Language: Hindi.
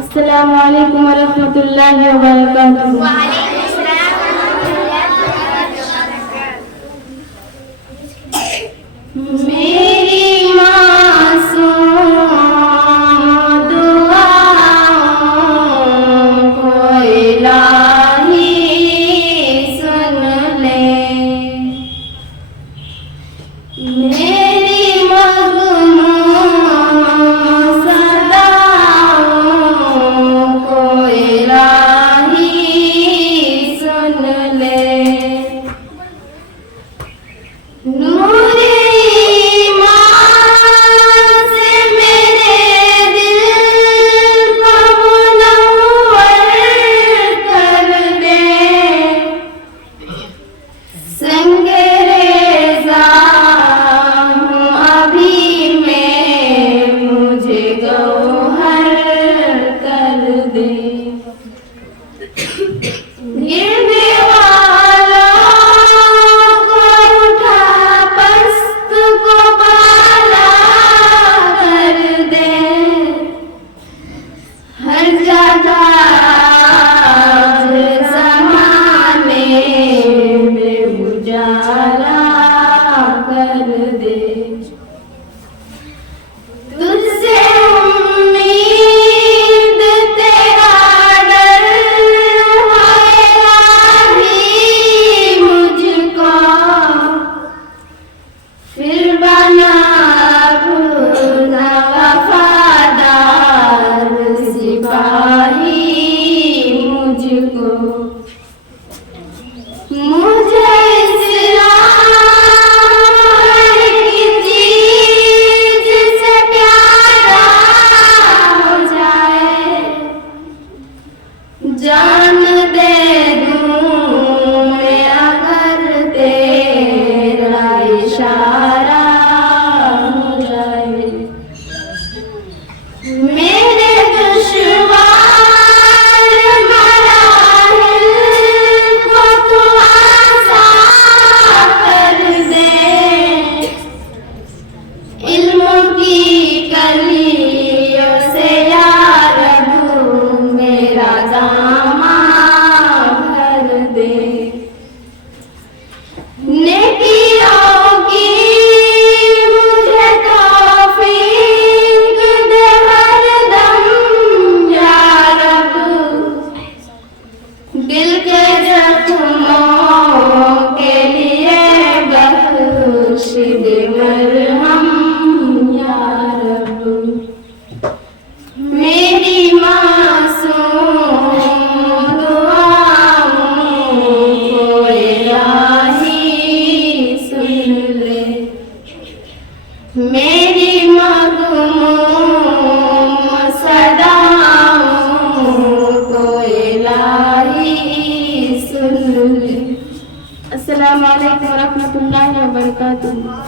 अस्सलामु अलैकुम वरहमतुल्लाहि वबरकातुहू। मेरी मासूम दुआओं को इलाही सुन ले, मेरी मग़मूम सदाओं को इलाही सुन ले। नूरे जान दे दूं मैं अगर तेरा इशारा हो जाए। मेरे दुश्वार मराहिल को तू आसान कर दे, इल्म की कलियों से या रब मेरा दामा भर दे। नेकियों की मुझे तौफीक दे हरदम या रब, दिल के जख्मों के लिए बख्श दे मरहम या रब। मेरी मासूम दुआओं को इलाही सुन ले, मेरी मग़मूम सदाओं को इलाही सुन ले। अस्सलामु अलैकुम वरहमतुल्लाहि वबरकातुहू।